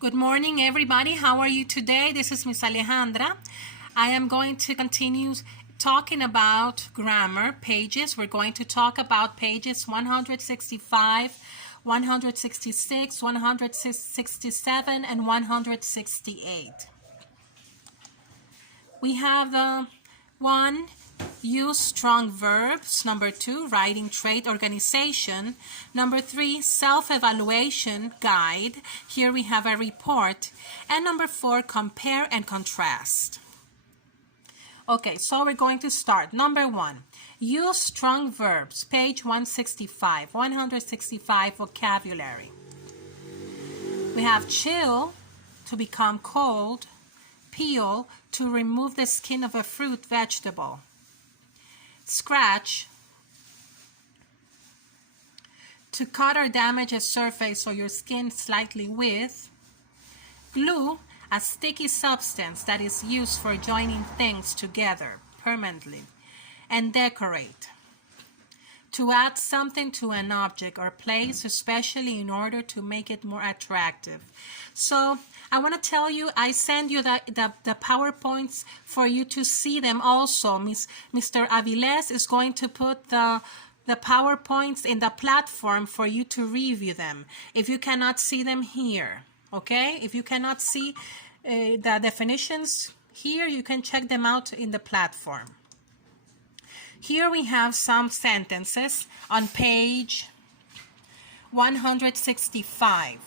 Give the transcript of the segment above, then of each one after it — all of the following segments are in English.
Good morning, everybody. How are you today? This is Miss Alejandra. I am going to continue talking about grammar pages. We're going to talk about pages 165, 166, 167, and 168. We have one, use strong verbs. Number 2, writing trait organization. Number 3, self-evaluation guide. Here we have a report. And number 4, compare and contrast. Okay, so we're going to start. Number 1, use strong verbs. Page 165 vocabulary. We have chill, to become cold. Peel, to remove the skin of a fruit, vegetable. Scratch, to cut or damage a surface or your skin slightly with. Glue, a sticky substance that is used for joining things together permanently. And decorate, to add something to an object or place, especially in order to make it more attractive. So I want to tell you, I send you the PowerPoints for you to see them also. Mr. Aviles is going to put the PowerPoints in the platform for you to review them. If you cannot see them here, okay? If you cannot see the definitions here, you can check them out in the platform. Here we have some sentences on page 165.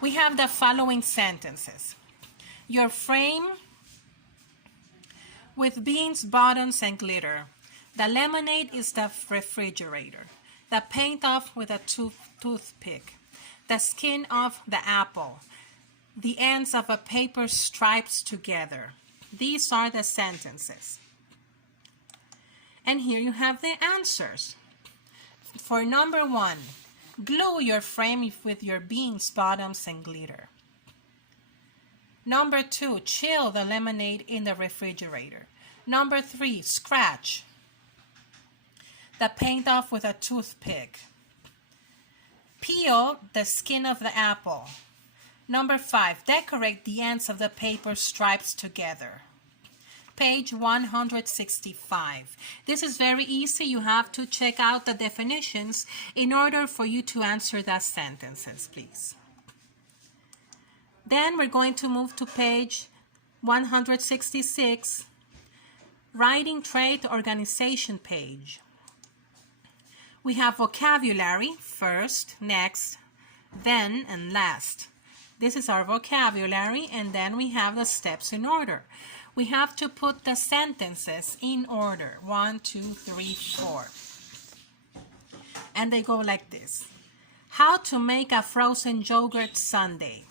We have the following sentences. Your frame with beans, buttons, and glitter. The lemonade is the refrigerator. The paint off with a toothpick. The skin of the apple. The ends of a paper stripes together. These are the sentences. And here you have the answers. For number 1, glue your frame with your beans, bottoms, and glitter. Number 2, chill the lemonade in the refrigerator. Number 3, scratch the paint off with a toothpick. Peel the skin of the apple. Number 5, decorate the ends of the paper stripes together. Page 165. This is very easy. You have to check out the definitions in order for you to answer the sentences, please. Then we're going to move to page 166, writing trait organization page. We have vocabulary, first, next, then, and last. This is our vocabulary, and then we have the steps in order. We have to put the sentences in order. 1, 2, 3, 4. And they go like this. How to make a frozen yogurt sundae.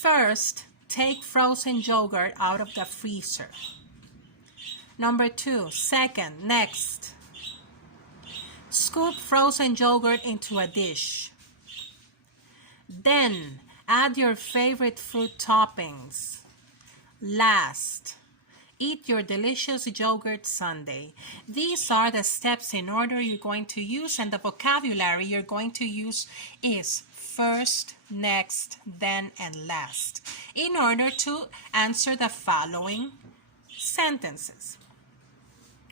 First, take frozen yogurt out of the freezer. Number 2, second, next. Scoop frozen yogurt into a dish. Then, add your favorite fruit toppings. Last, eat your delicious yogurt sundae. These are the steps in order you're going to use, and the vocabulary you're going to use is first, next, then, and last, in order to answer the following sentences.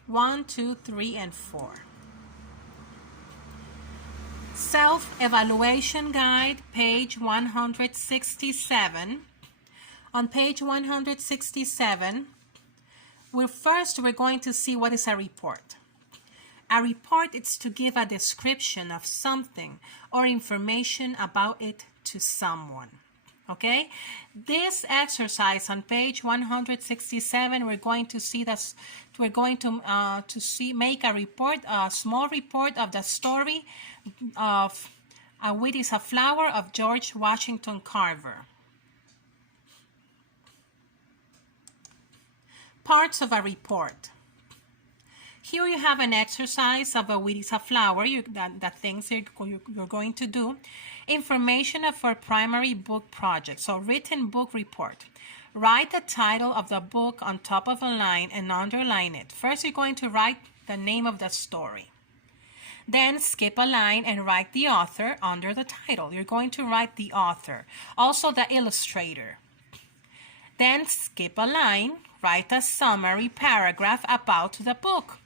1, 2, 3, and 4. Self-evaluation guide, page 167. On page 167, we're going to see what is a report. A report is to give a description of something or information about it to someone. Okay? This exercise on page 167, we're going to see this. We're going to make a report, a small report of the story of A Wheat is a Flower of George Washington Carver. Parts of a report. Here you have an exercise of A Wheat is a Flower, the things you're going to do. Information for primary book project, so written book report. Write the title of the book on top of a line and underline it. First, you're going to write the name of the story. Then skip a line and write the author under the title. You're going to write the author, also the illustrator. Then skip a line, write a summary paragraph about the book.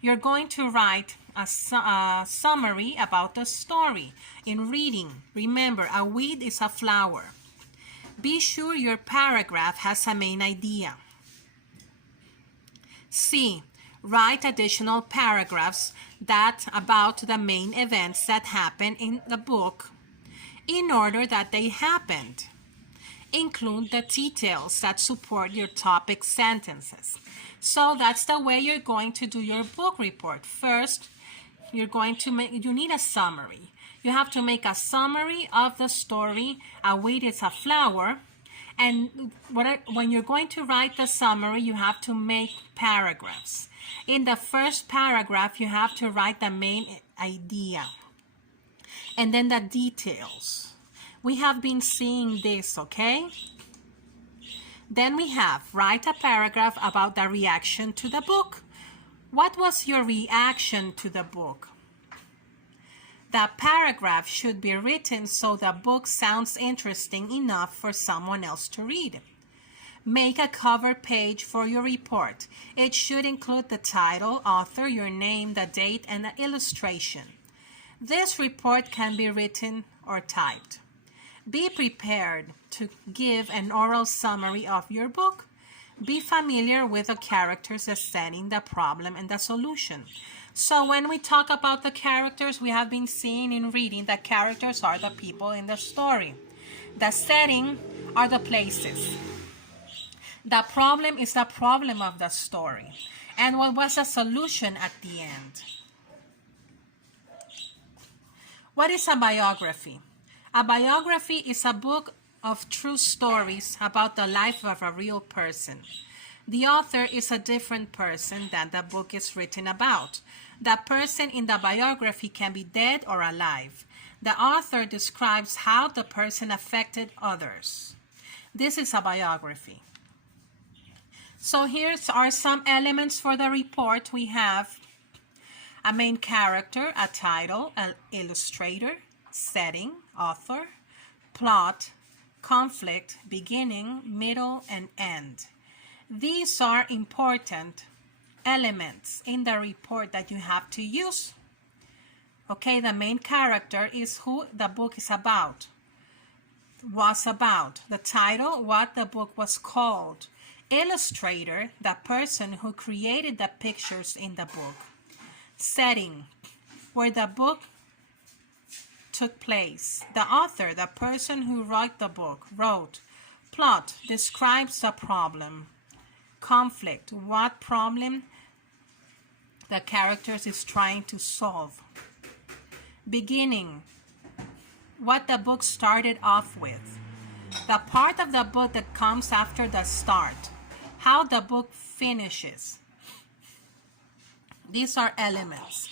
You're going to write a summary about the story. In reading, remember, a weed is a flower. Be sure your paragraph has a main idea. C. Write additional paragraphs about the main events that happen in the book in order that they happened. Include the details that support your topic sentences. So that's the way you're going to do your book report. First, you need a summary. You have to make a summary of the story. A weed is a flower. And when you're going to write the summary, you have to make paragraphs. In the first paragraph, you have to write the main idea and then the details. We have been seeing this, okay? Then we have write a paragraph about the reaction to the book. What was your reaction to the book? The paragraph should be written so the book sounds interesting enough for someone else to read. Make a cover page for your report. It should include the title, author, your name, the date, and the illustration. This report can be written or typed. Be prepared to give an oral summary of your book. Be familiar with the characters, the setting, the problem, and the solution. So when we talk about the characters, we have been seeing in reading that characters are the people in the story. The setting are the places. The problem is the problem of the story. And what was the solution at the end? What is a biography? A biography is a book of true stories about the life of a real person. The author is a different person than the book is written about. The person in the biography can be dead or alive. The author describes how the person affected others. This is a biography. So here are some elements for the report. We have a main character, a title, an illustrator, setting, author, plot, conflict, beginning, middle, and end. These are important elements in the report that you have to use. Okay, the main character is who the book is about, was about. The title, what the book was called. Illustrator, the person who created the pictures in the book. Setting, where the book took place. The author, the person who wrote the book, wrote. Plot, describes the problem. Conflict, what problem the characters is trying to solve. Beginning, what the book started off with. The part of the book that comes after the start. How the book finishes. These are elements.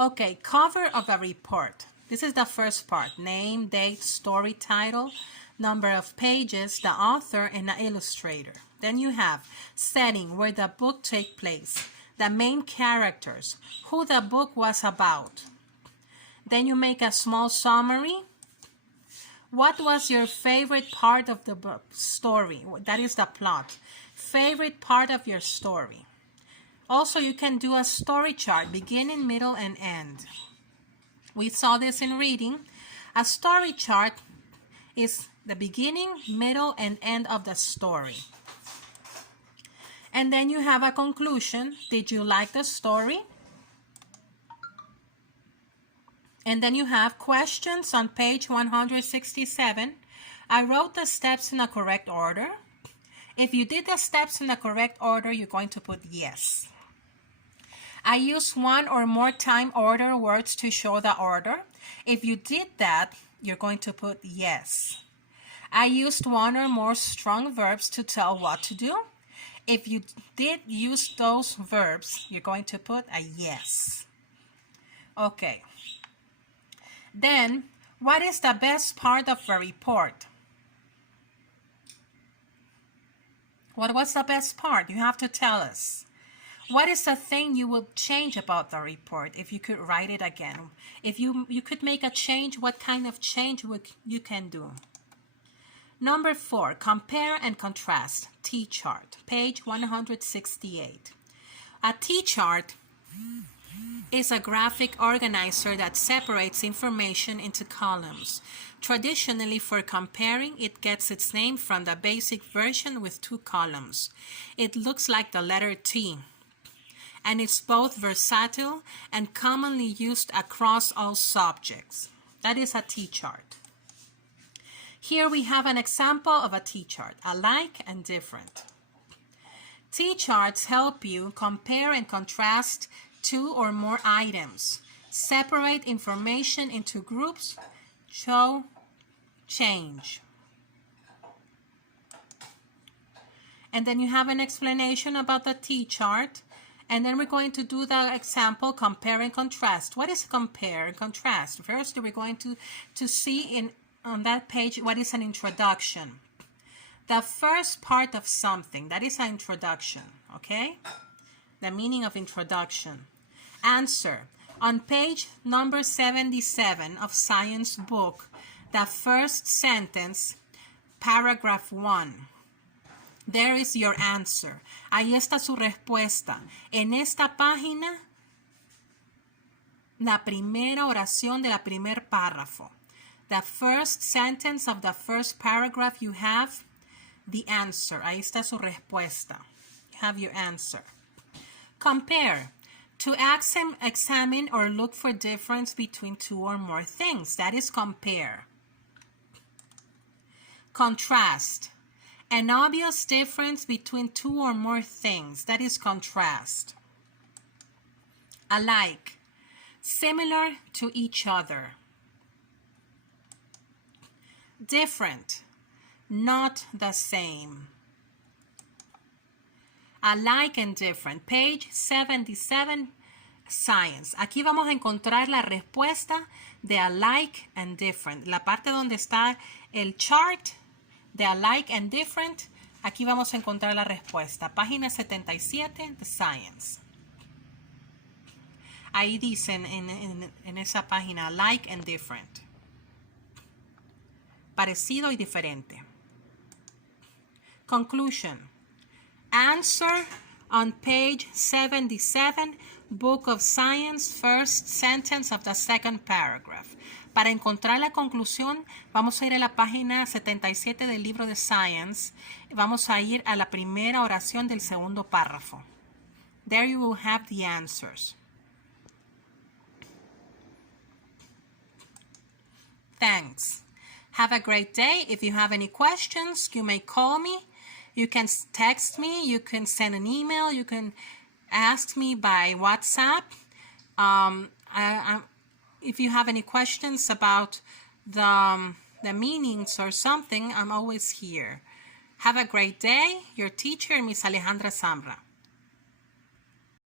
Okay, cover of a report. This is the first part. Name, date, story title, number of pages, the author, and the illustrator. Then you have setting, where the book takes place. The main characters, who the book was about. Then you make a small summary. What was your favorite part of the book story? That is the plot. Favorite part of your story. Also, you can do a story chart, beginning, middle, and end. We saw this in reading. A story chart is the beginning, middle, and end of the story. And then you have a conclusion. Did you like the story? And then you have questions on page 167. I wrote the steps in the correct order. If you did the steps in the correct order, you're going to put yes. I use one or more time order words to show the order. If you did that, you're going to put yes. I used one or more strong verbs to tell what to do. If you did use those verbs, you're going to put a yes. Okay. Then, what is the best part of a report? What was the best part? You have to tell us. What is the thing you would change about the report if you could write it again? If you could make a change, what kind of change you can do? Number 4, compare and contrast. T-chart, page 168. A T-chart is a graphic organizer that separates information into columns. Traditionally, for comparing, it gets its name from the basic version with 2 columns. It looks like the letter T, and it's both versatile and commonly used across all subjects. That is a T-chart. Here we have an example of a T-chart, alike and different. T-charts help you compare and contrast 2 or more items, separate information into groups, show change. And then you have an explanation about the T-chart, and then we're going to do the example compare and contrast. What is compare and contrast? First, we're going to see on that page what is an introduction. The first part of something, that is an introduction, okay? The meaning of introduction. Answer. On page number 77 of Science book, the first sentence, paragraph 1. There is your answer. Ahí está su respuesta. En esta página, la primera oración de la primer párrafo. The first sentence of the first paragraph, you have the answer. Ahí está su respuesta. You have your answer. Compare. To examine or look for difference between 2 or more things. That is compare. Contrast. An obvious difference between 2 or more things. That is contrast. Alike. Similar to each other. Different. Not the same. Alike and different. Page 77, Science. Aquí vamos a encontrar la respuesta de alike and different. La parte donde está el chart de alike and different, aquí vamos a encontrar la respuesta. Página 77 de Science. Ahí dicen en esa página alike and different. Parecido y diferente. Conclusion. Answer on page 77, Book of Science, first sentence of the second paragraph. Para encontrar la conclusión, vamos a ir a la página 77 del libro de Science. Vamos a ir a la primera oración del segundo párrafo. There you will have the answers. Thanks. Have a great day. If you have any questions, you may call me. You can text me, you can send an email, you can ask me by WhatsApp. If you have any questions about the meanings or something, I'm always here. Have a great day. Your teacher, Miss Alejandra Zambra.